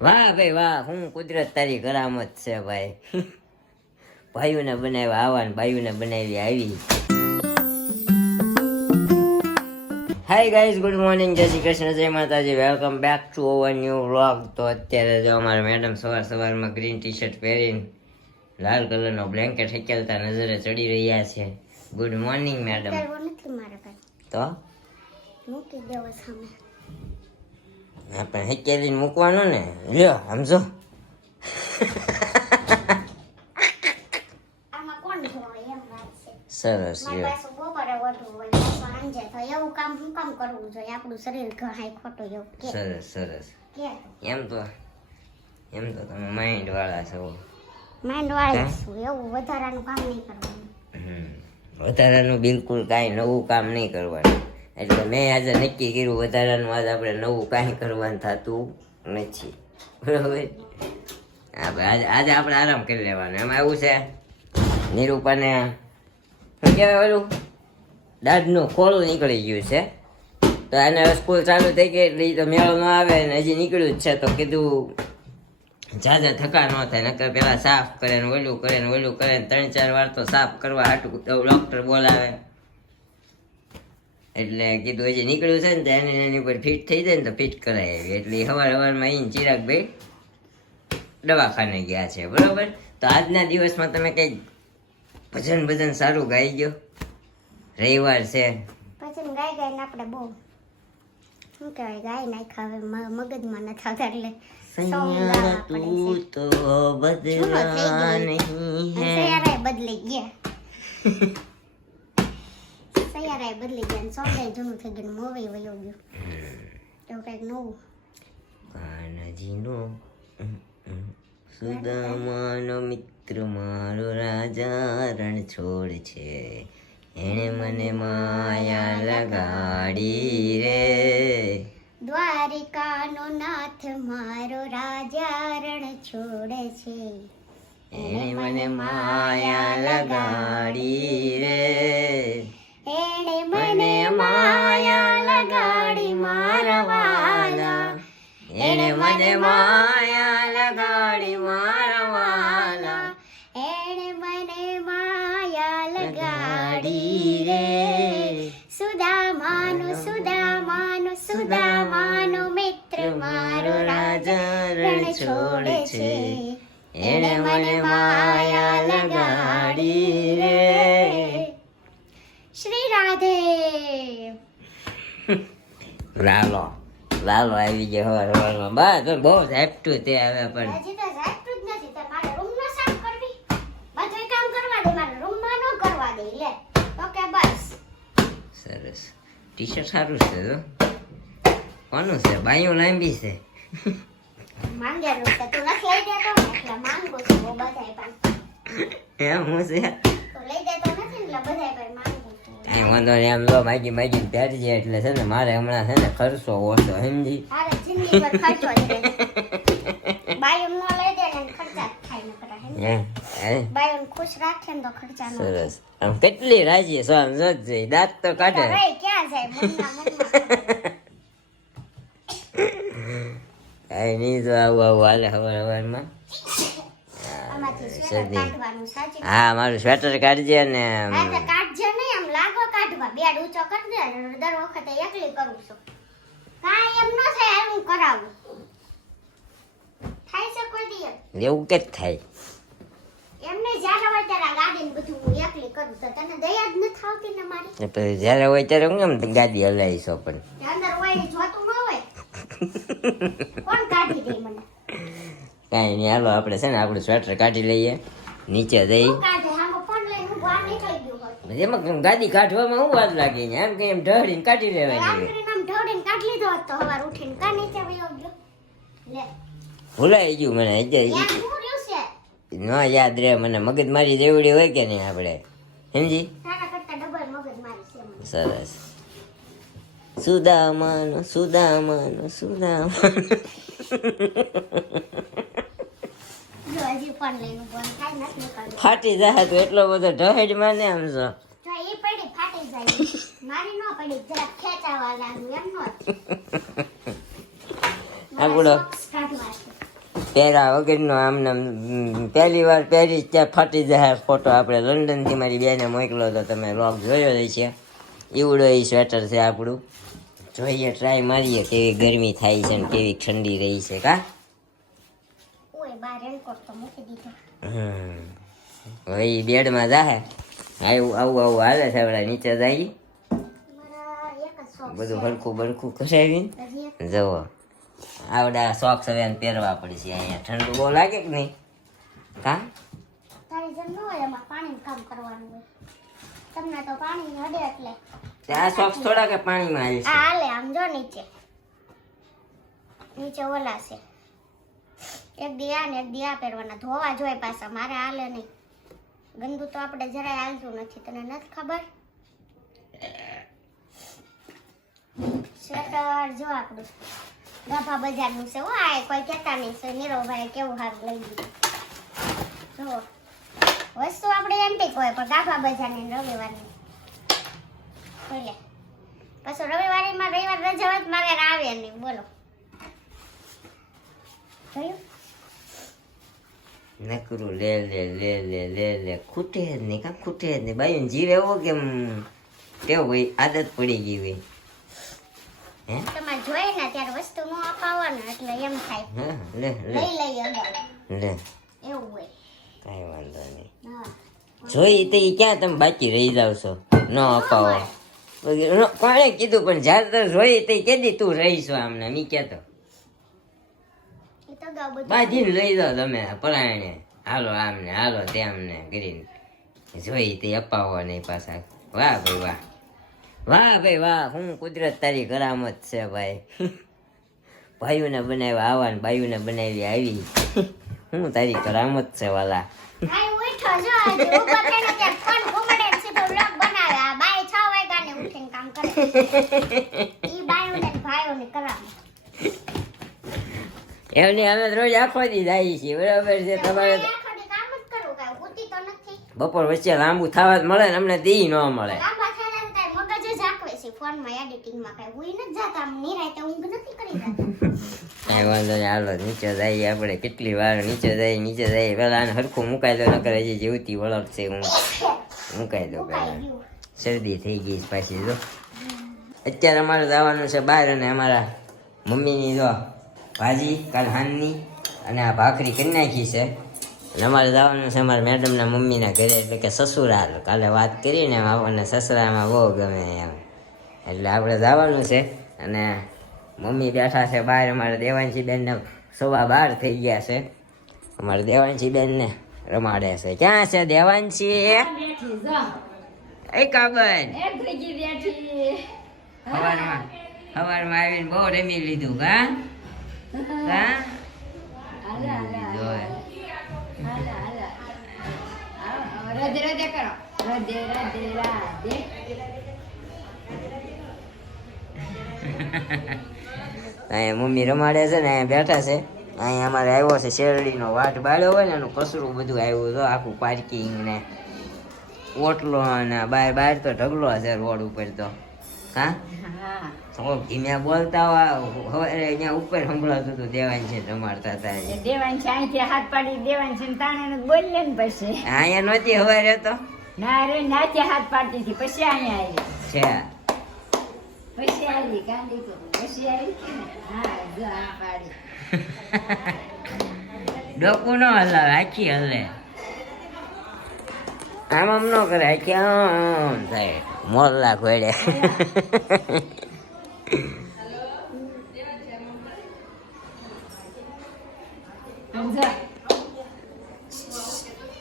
વાહ ભાઈ વાહ, હું કુદરત તારી કરામત છે ભાઈ. ભાઈઓને બનાવ્યા આવા ને બાઈઓને બનાવી આવી. હાય ગાઈઝ, ગુડ મોર્નિંગ, જય શ્રી કૃષ્ણ, જય માતાજી, welcome back to our new vlog. તો અત્યારે જો અમારા મેડમ સવારમાં ગ્રીન ટી શર્ટ પહેરીને લાલ કલરનો બ્લેન્કેટ હેકેલતા નજરે ચડી રહ્યા છે. Good morning madam. તો મૂકી દેવો સામે. આપણે હેકેલીને મૂકવાનું ને, લ્યો સમજો. આમાં કોણ જોવે એમ વાત છે. સરસ મારી લ્યો. પાસે બપોરે વધુ હોય, પાછું સાંજે તો એવું કામ શું કામ કરવું જોઈએ? આપણું શરીર ઘણાય ખોટું એવું કે સરસ કે એમ તો તમે માઇન્ડ વાળા છો. માઇન્ડ વાળા છું, એવું વધારાનું કામ નહીં કરવાનું. વધારાનું બિલકુલ કાંઈ નવું કામ નહીં કરવાનું. એટલે મેં આજે નક્કી કર્યું વધારાનું આજે આપણે નવું કાંઈ કરવાનું થતું નથી, બરાબર. આજે આપણે આરામ કરી લેવાનો. એમાં એવું છે, નિરૂપાને શું કહેવાય ઓલું દાઢનું ખોળું નીકળી ગયું છે. તો એને સ્કૂલ ચાલુ થઈ ગઈ એટલે તો મેળો ન આવે ને હજી નીકળ્યું જ છે. તો કીધું ઝાઝા થકા ન થાય, નકર પેલા સાફ કરે ને ઓલું કરે ને 3-4 વાર તો સાફ કરવા હાટું ડૉક્ટર બોલાવે. એટલે કીધું હજી નીકળ્યું છે ને તો એની ઉપર ફિટ થઈ જાય ને તો ફિટ કરાવી આવી. એટલે સવારમાં અહીં ચિરાગભાઈ દવાખાને ગયા છે, બરાબર. તો આજના દિવસમાં તમે કંઈક ભજન સારું ગાઈ ગયો? રવિવાર છે પછી ગાય ને આપણે બહુ શું કહેવાય ગાય નાખ્યા હવે મગજમાં નથી આવતા એટલે સૈયારા તું તો બદલા નહીં હે. સૈયારાય બદલાઈ ગયા ને સોંગાઈ જૂનું થઈ ગયું, મોવે વયો ગયું, એવું કંઈક નવું. કાનજીનો સુદામાનો મિત્ર મારો રાજા રણ છોડ છે, એણે મને માયા લગાડી રે. દ્વારિકાનો નાથ મારો રાજા રણ છોડે છે, એણે મને માયા લગાડી રે. એણે મને માયા લગાડી મારા વાલા, એણે મને માયા લગાડી મારા વાલા, એણે મને માયા લગાડી રે. સુદામાનો મિત્ર મારો રાજા રણ છોડે છે, એણે મને માયા લગાડી રે. શ્રી રાધે. લાલો આવી ગયો હવારમાં. બસ બહુ ઝાપટું તે આવે પણ હજી તો જાગતું જ નથી. તો મારે રૂમ નો સાફ કરવી, બધું કામ કરવા દે, મારે રૂમ માં ન કરવા દે. લે ઓકે બસ. સરસ. ટી શર્ટ સારું છે તો કોનું છે? બાયું લાંબી છે. માંગેલું છે તું નથી લઈ દેતો ને એટલે માંગુ છું. બહુ બધાય પણ એમ હું છે તો લઈ દેતો નથી ને એટલે બધાય પણ માંગુ છું. કાંઈ વાંધો નહીં. આમ જો માગી પહેરી જાય એટલે છે ને મારે હમણાં છે ને ખર્ચો ઓછો, સમજી. અરે જિંદગી પર ખર્ચો જ રહે. બાયું નો લઈ દે ને ખર્ચા જ થાય ને કરે હે. બાયું ખુશ રાખે ને તો ખર્ચા નો થાય. સરસ. આમ કેટલી રાજી છો, આમ જોજે દાંત તો કાઢે. રહી ક્યાં જાય મનમાં કાંઈ નહીં, તો આવું હાલે સવારમાં. આમાંથી સ્વેટર કાઢવાનું સાચી. હા, મારું સ્વેટર કાઢજે ને. આ તો કાઢજે નહીં, આમ લાગો કાઢવા. બેડ ઊંચો કરી દે, દર વખતે એકલી કરું છું. કાંઈ એમ ન થાય, હાલ હું કરાવું. થાય છે કોઈ દી એમ? એવું કે જ થાય. એમને જ્યારે હોય ત્યારે ગાડી ને બધું હું એકલી કરું છું. તને દયા જ નથી આવતી ને મારી. ને પછી જ્યારે હોય ત્યારે હું એમ ગાડી હલાવીશો પણ અંદર હોય એ જોતું ન હોય. કોણ કાઢી દે મને? કાંઈ નહીં, હાલો આપણે છે ને આપણું સ્વેટર કાઢી લઈએ, નીચે જઈ. હું કાઢે? આમાં ફોન લઈને હું બહાર નીકળી ગયું હોત. એમાં કેમ ગાડી કાઢવામાં શું વાર લાગે? એમ કે એમ ઢળીને કાઢી આમ લેવાની. કરીને આમ ઢોળીને કાઢી લીધો હોત તો સવાર ઉઠીને કા નીચે વયો ગયો. લે ભૂલાઈ ગયું મને. યાદ શું રહ્યું છે? ન યાદ રહે મને. મગજ મારી દેવડી હોય કે નહીં આપણે, સમજી. તારા કરતા ડબલ મગજ મારી છે મને. સરસ. સુદામાનો જો હજી ફોન લઈને ફોન થાય નથી નીકળ્યો. ફાટી જાય તો એટલો બધો ઢહેડ માને આમ છો. જો એ પડી ફાટી જાય. મારી ન પડી, જરાક ખેંચાવા લાગ્યું એમ નો. આપણો પહેરા વગરનો આમને પહેલી વાર પહેરી ત્યાં ફાટી જાય ફોટો આપણે લંડનથી મારી બેને મોકલો તો તમે લોક જોયો જ છે. એવડો એ સ્વેટર છે આપણું. જોઈએ ટ્રાય મારીએ કેવી ગરમી થાય છે ને કેવી ઠંડી રહી છે કા. ઓય બાર રેનકોટ તો મૂકી દીધો. હવે એ બેડમાં જાહે આવું આવું આવું હાલે છે. આપણે નીચે જઈએ મારા એક જ શોખ બધું હરખું બરખું કસાવીને હજી એક જવો આવડા સોક્સ હવે એને પહેરવા પડશે. અહીંયા ઠંડુ બહુ લાગે કે નહીં કા. તારી જેમ ન હોય એમાં પાણીનું કામ કરવાનું હોય. તમને તો પાણી હડે એટલે આ સોક્સ થોડા કે પાણીમાં હાલે આ છે. હાલે આમ જો નીચે નીચે ઓલા છે. એક દી આ ને એક દી આ પહેરવાના ધોવા જોઈએ પાછા. મારે હાલે નહીં. ગંદુ તો આપણે જરાય હાલતું નથી. તને નથી ખબર? સ્વેટર જો આપણું ગાભા બજારનું છે. હો આ કોઈ કહેતા નહીં છે. નીરવભાઈ કેવું સારું લઈ દીધું. જો વસ્તુ આપણે એન્ટિક હોય પણ ગાભા બજારની ને રવિવારની બોલે. પાછું રવિવારીમાં રવિવાર રજા હોય તો મારે આવે નહીં. બોલો જોયું? નકરું લે લે લે લે લે લે ખૂટે જ નહીં કા. ખૂટે જ નહીં. બાયું જીવ એવો કેમ કેવું હોય આદત પડી ગઈ હોય. હે તમારે જોઈએ ને ત્યારે વસ્તુ ન અપાવવાનું એટલે એમ થાય હા લે લે લઈ લઈએ અગાઉ. લે એવું હોય. કાંઈ વાંધો નહીં. હા જોઈ તો ઈ ક્યાં તમે બાકી રહી જાવ છો ન અપાવો. કોણે કીધું પણ જ્યારે તમે જોઈ તો કેદી તું રહીશો આમને મી કહેતો. એ તો અગાઉ બધું બાંધીને લઈ જાઓ તમે પરાયણે. હાલો આમને હાલો તેમને કરીને જોઈ તે અપાવો નહીં પાછા. વાહ ભાઈ વાહ. વાહ ભાઈ વાહ. હું કુદરત તારી કરામત છે ભાઈ. ભાઈઓને બનાવ્યા આવા ને બાઈઓને બનાવી આવી. હું તારી કરામત છે વાલા. આય ઉઠો જો આજે ઊભો થઈને ત્યાં ફોન ઘુમડે સીધો વ્લોગ બનાવે. આ બાઈ 6 વાગ્યાને ઉઠીને કામ કરે. ઈ બાઈઓને ને ભાઈઓને કરાવે. એમની અમે રોજ આખો દી જાય છીએ બરાબર છે. તમારે આખો દી કામ જ કરું કાંઈ ઉઠી તો નથી. બપોર વચ્ચે લાંબુ થવા જ મળે ને અમને દી ન મળે. લાંબા થયા ને કાંઈ મગજ જ આકવે છે ફોનમાં એડિટિંગમાં. કાંઈ હુઈ નથી જાતા. આમ નિરાંતે ઊંઘ નથી કરી જાતા. કાંઈ વાંધો નહીં. હાલો નીચે જઈએ આપણે. કેટલી વાર નીચે જઈએ પેલા આને હરખું મુકાઈ દો નકર હજી જીવતી વળક છે. હું મુકાઈ દો મુકાઈ પેલા. ગયું. શરદી થઈ ગઈ છે પાછી જો. અત્યારે અમારે જવાનું છે બહાર અને અમારા મમ્મીની જો ભાજી કાલ હાનની અને આ ભાખરી કરી નાખી છે. અને અમારે જવાનું છે અમારા મેડમના મમ્મીના ઘરે એટલે કે સસુરાલ. કાલે વાત કરીને આપણને સસરામાં બહુ ગમે એમ એટલે આપણે જવાનું છે. અને મમ્મી બેઠા છે બહાર. અમારે દેવાંશી બેનને 12:15 થઈ ગયા છે. અમારે દેવાંશી બેનને રમાડે છે. ક્યાં છે દેવાંશી? એ કાબન સવારમાં આવીને બહુ રમી લીધું કા કા જોય. રાધે રાધે કરો. રાધે રાધે રાધે. અહીંયા મમ્મી રમાડે છે ને અહીંયા બેઠા છે. અહીંયા અમારે આવ્યો છે શેરડીનો વાટ બાળ્યો હોય ને એનું કચરું બધું આવ્યું તો આખું પાર્કિંગ ને ઓટલો ને બહાર તો ઢગલો છે રોડ ઉપર તો હા. થોડોક ધીમે બોલતા હોય હવે અહીંયા ઉપર સંભળાતું હતું દેવાંશી રમાડતા હતા. દેવાંશ અહીંથી હાથ પાડી દેવાંશ તાણે બોલે ને પછી અહીંયા નહોતી હવે રહેતો ના રે નાચે હાથ પાડતી હતી પછી અહીંયા આવી. છે પછી આવી ગાંધી કરું પછી આવી કે ને હા જો આ પાડી. ડોકું ન હલાવે આખી હલે. આમ ન કરે આખી આમ થાય મોરલા ખોડે.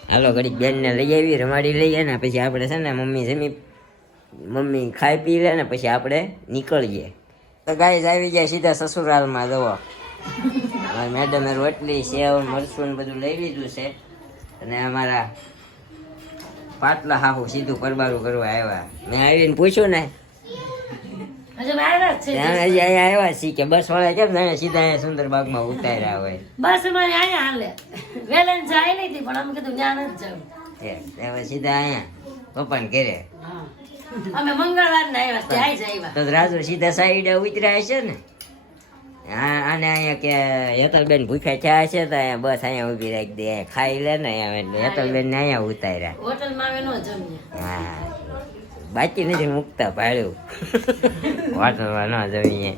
હાલો ઘડીક બેનને લઈ આવી રમાડી લઈએ ને પછી આપણે છે ને મમ્મી ખાઈ પી લે ને પછી આપણે નીકળીએ. તો ગાઈસ આવી જાય સીધા સસુરાલમાં જવો. મેડમે રોટલી સેવ મરચું બધું લઈ લીધું છે અને અમારા પાટલા હાહુ સીધું પરબારું કરવા આવ્યા. મેં આવીને પૂછ્યું ને હજી અહીંયા આવ્યા છીએ કે બસ વાળા કેમ જાણે સીધા અહીંયા સુંદરબાગમાં ઉતાર્યા હોય. બસ અમારે અહીંયા હાલે વેલન જાય નહીં હતી પણ અમે કીધું ત્યાં નથી જવું. હવે સીધા અહીંયા પપ્પાને ઘરે. અમે મંગળવાર ના આવ્યા ત્યાં જ આવ્યા. તો રાજુ સીધા સાઈડે ઉતર્યા હશે ને આને અહીંયા કે હેતલબેન ભૂખ્યા ચા છે તો અહીંયા બસ અહીંયા ઊભી રાખી દે ખાઈ લે ને એટલે હેતલબેન ને અહીંયા ઉતાર્યા હોટલમાં આવે નો જમીએ. હા બાકી નથી મૂકતા ભાડ્યું હોટલમાં ન જમીએ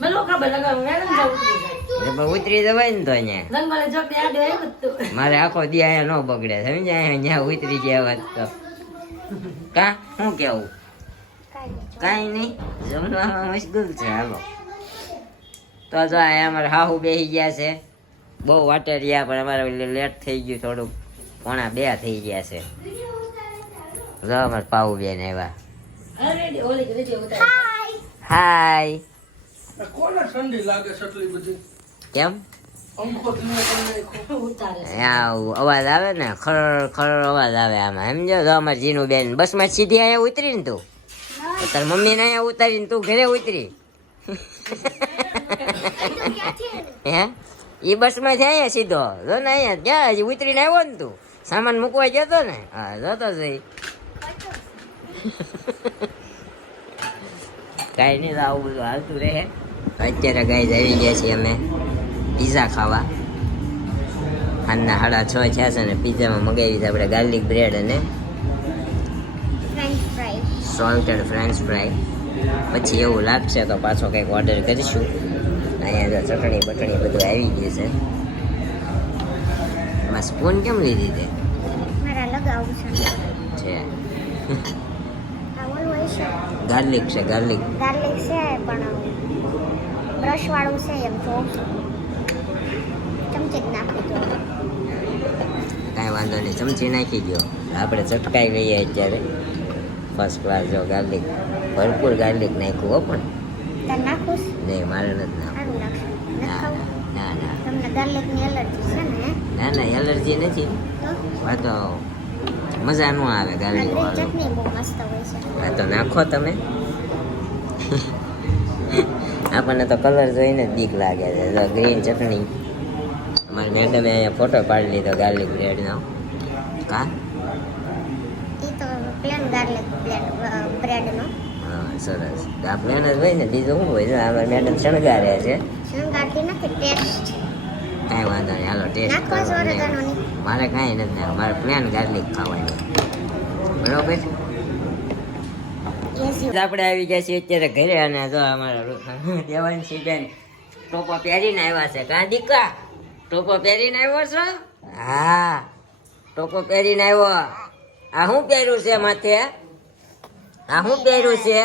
મને નો ખબર લગાવ મેડમ જાવ ઉતરી જાય. એટલે પણ ઉતરી જવાય ને તો અહીંયા રંગવાળા ચોક ની આડે આવ્યું જ તું. મારે આખો દી અહીંયા ન બગડે સમજ્યા અહીંયા ઉતરી ગયા વાત તો કા શું કેવું કાંઈ નહીં જમવામાં મશગુલ છે હાલો તો જો અહીંયા અમારે હાહુ બેસી ગયા છે બહુ વાટે રહ્યા પણ અમારે લેટ થઈ ગયું થોડુંક 1:45 થઈ ગયા છે જો અમારે પાઉ બેન આવ્યા અરે ઓલી કરી ઉતાર. હાય કોને ઠંડી લાગે છે એટલી બધી કેમ પંખો ધીમે કરી નાખ્યો. ઉતારે છે. આવું અવાજ આવે ને ખર ખર અવાજ આવે આમાં સમજો જો અમારે જીનું બેન બસમાં સીધી અહીંયા ઉતરી ને તું તાર મમ્મીને અહીંયા ઉતારીને તું ઘરે ઉતરી હે ઈ બસમાં છે અહીંયા સીધો જો ને અહીંયા ત્યાં હજી ઉતરીને આવ્યો ને તું સામાન મૂકવા જતો ને હા જતો જઈ કાંઈ નહીં તો આવું બધું હાલતું રહે અત્યારે ગાય આવી ગયા છીએ અમે પીઝા ખાવા સાંજના 6:30 થયા છે ને પીઝામાં મગાવી છે આપણે ગાર્લિક બ્રેડ અને French fry salted French fry પછી એવું લાગશે તો પાછો કંઈક ઓર્ડર કરીશું અહીંયા જો ચટણી બટણી બધું આવી ગયું છે એમાં સ્પૂન કેમ લીધી તે મારા લગાવું છે છે આ ઓલું હોય છે ગાર્લિક છે ગાર્લિક ગાર્લિક છે પણ બ્રશ વાળું છે એમ તો ચમચી જ નાખી દો કાંઈ વાંધો નહીં ચમચી નાખી દો આપણે ચટકાઈ લઈએ અત્યારે ફર્સ્ટ ક્લાસ જો ગાર્લિક ભરપૂર ગાર્લિક નાખ્યું હો પણ તાર નાખું છે? નહીં મારે નથી નાખવું સારું લાગશે નથી ના ખાવું ના ના તમને ગાર્લિકની એલર્જી છે ને ના ના એલર્જી નથી તો આ તો મજા ન આવે ગાર્લિક ગ્રીન વાળું ચટણી બહુ મસ્ત હોય છે આ તો નાખો તમે આપણને તો કલર જોઈને જ બીક લાગે છે જો ગ્રીન ચટણી અમારી મેડમે અહીંયા ફોટો પાડી લીધો ગાર્લિક બ્રેડનો કા એ તો પ્લેન ગાર્લિક બ્રેડનો હા સરસ તો આ પ્લેન જ હોય ને બીજું શું હોય છે અમારી મેડમ શણગારે છે શણગારતી નથી ટેસ્ટ કાંઈ વાંધો નહીં હાલો ટેસ્ટ નાખો છો કરો ઓરેગાનોની મારે કાંઈ નથી નાખવું મારે પ્લેન ગાર્લિક ખાવાની બરોબર એસી આપણે આવી ગયા છીએ અત્યારે ઘરે અને જો અમારા દેવાંશી બેન ટોપો પહેરીને આવ્યા છે કાં દીકા ટોપો પહેરીને આવ્યો છો હા ટોપો પહેરીને આવ્યો આ શું પહેર્યું છે માથે આ શું પહેર્યું છે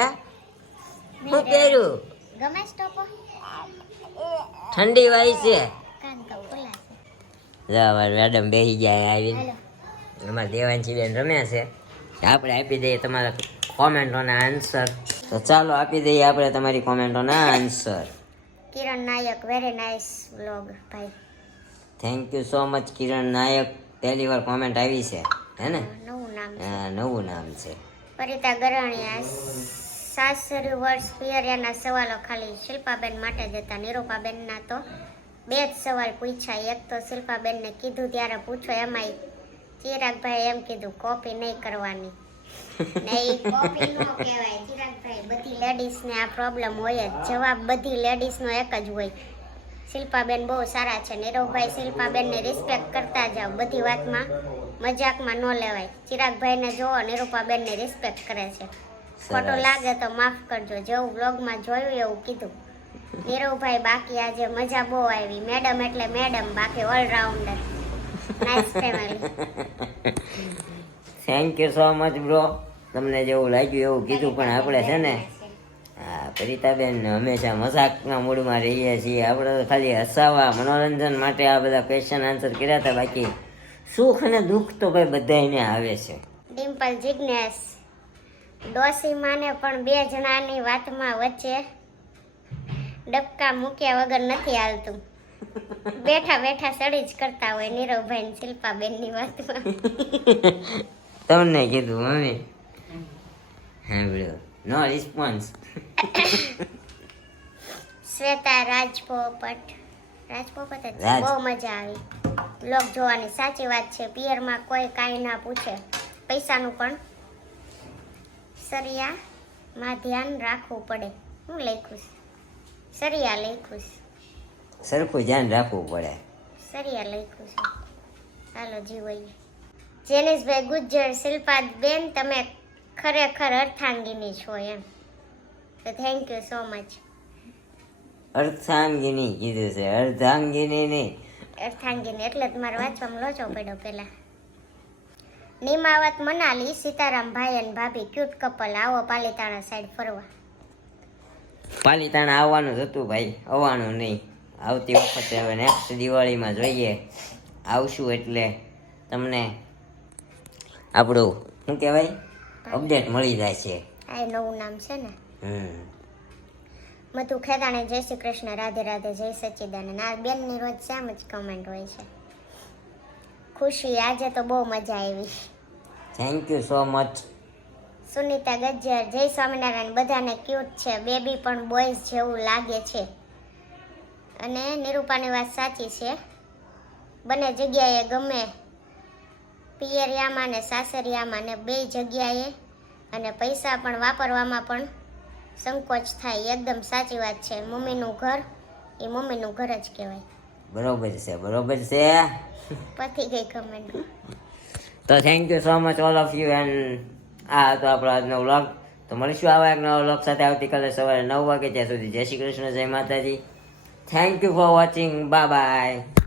શું પહેર્યું ગમે સ્ટોપો ઠંડી વાય છે કાન તો ખુલ્લા છે જો અમારા મેડમ બેસી ગયા આવીને હાલો અમારા દેવાંશી બેન રમ્યા છે આપણે આપી દઈએ તમારા કોમેન્ટોના આન્સર તો ચાલો આપી દઈએ આપણે તમારી કોમેન્ટોના આન્સર કિરણ નાયક વેરી નાઇસ વ્લોગ ભાઈ થેન્ક યુ સો મચ કિરણ નાયક પહેલી વાર કોમેન્ટ આવી છે હે ને નવું નામ છે હા, નવું નામ છે પરિતા ગરાણીયા સાસરી વર્ષ પિયરિયાના સવાલો ખાલી શિલ્પાબેન માટે જ હતા નિરૂપાબેનના તો 2 જ સવાલ પૂછ્યા એક તો શિલ્પાબેનને કીધું ત્યારે પૂછો એમાંય ચિરાગભાઈ એમ કીધું કોપી નહીં કરવાની નહીં કોપી ન કહેવાય ચિરાગભાઈ બધી લેડીઝને આ પ્રોબ્લેમ હોય જ જવાબ બધી લેડીઝનો એક જ હોય શિલ્પાબેન બહુ સારા છે નીરવભાઈ શિલ્પાબેનને રિસ્પેક્ટ કરતા જાઓ બધી વાતમાં મજાકમાં ન લેવાય ચિરાગભાઈને જોવો નીરૂપાબેનને રિસ્પેક્ટ કરે છે ખોટું લાગે તો માફ કરજો જેવું વ્લોગમાં જોયું એવું કીધું નીરવભાઈ બાકી આજે મજા બહુ આવી મેડમ એટલે મેડમ બાકી allrounder nice family thank you so much bro તમને જેવું લાગ્યું એવું કીધું પણ આપણે છે ને હા પરિતાબેન હંમેશા મજાકના મૂડમાં રહીએ છીએ આપણે તો ખાલી હસાવા મનોરંજન માટે આ બધા ક્વેશ્ચન આન્સર કર્યા હતા બાકી સુખ અને દુઃખ તો ભાઈ બધાયને આવે છે ડિમ્પલ જિજ્ઞેસ ડોસી માને પણ 2 જણાની વાતમાં વચ્ચે ડબકા મૂક્યા વગર નથી હાલતું બેઠા બેઠા સડી જ કરતા હોય નીરવભાઈ ને શિલ્પાબેનની વાતમાં તમને કીધું મમ્મી હા બોલો નો રિસ્પોન્સ શ્વેતા રાજપોપટ રાજપોપટ જ છે. રાજ. બહુ મજા આવી બ્લોગ જોવાની સાચી વાત છે પિયરમાં કોઈ કાંઈ ના પૂછે પૈસાનું પણ સરિયામાં ધ્યાન રાખવું પડે હું લખ્યું છે સરિયા લખ્યું છે સરખું ધ્યાન રાખવું પડે. સરિયા લખ્યું છે. હાલો જીવઈએ. જેનિશભાઈ ગુજ્જર, શિલ્પા બેન તમે ખરેખર અર્થાંગીની છો એમ. તો થેન્ક યુ સો મચ. અર્થાંગીની કીધું છે, અર્ધાંગીની નહીં. અર્થાંગીની એટલે જ મારે વાંચવામાં લોચો પડ્યો પેલા. નિમાવત મનાલી, સીતારામ ભાઈ અને ભાભી ક્યુટ કપલ, આવો પાલીતાણા સાઈડ ફરવા. પાલીતાણા આવવાનું જ હતું ભાઈ, આવવાનું નહીં. આવતી વખતે હવે નેક્સ્ટ દિવાળીમાં જોઈએ, આવશું એટલે તમને આપણું શું કહેવાય અપડેટ મળી જાય છે. આ નવું નામ છે ને. હમ મધુ ખેદાણે જય શ્રી કૃષ્ણ, રાધે રાધે, જય સચ્ચિદાનંદ. આ બેનની રોજ સેમ જ કમેન્ટ હોય છે. ખુશી આજે તો બહુ મજા આવી. Thank you so much. Sunita Gajjar, જય સ્વામિનારાયણ. બધાને ક્યુટ છે, બેબી પણ બોયઝ જેવું લાગે છે. અને નિરૂપાની વાત સાચી છે, બંને જગ્યાએ ગમે, પિયરિયામાં ને સાસરિયામાં ને બે જગ્યાએ, અને પૈસા પણ વાપરવામાં પણ સંકોચ થાય. એકદમ સાચી વાત છે. મમ્મીનું ઘર એ મમ્મીનું ઘર જ કહેવાય. બરોબર છે, બરોબર છે. પતી ગઈ કમેન્ટ. તો thank you so much all of you. And આ હતો આપણો આજનો વ્લોગ. તો મળીશું આવા એક નવા વ્લોગ સાથે આવતીકાલે સવારે 9 વાગે. ત્યાં સુધી જય શ્રી કૃષ્ણ, જય માતાજી. Thank you for watching. Bye bye.